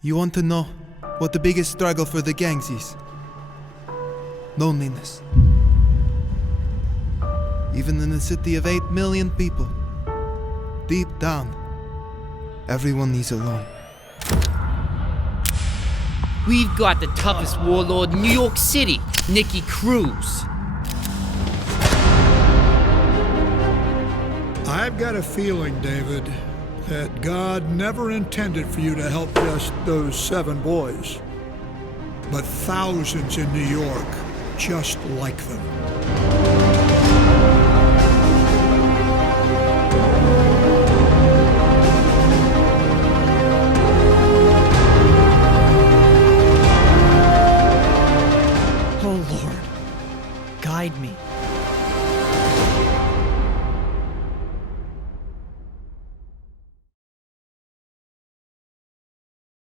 You want to know what the biggest struggle for the gangs is? Loneliness. Even in a city of 8 million people, deep down, everyone is alone. We've got the toughest warlord in New York City, Nicky Cruz. I've got a feeling, David, that God never intended for you to help just those 7 boys, but thousands in New York just like them.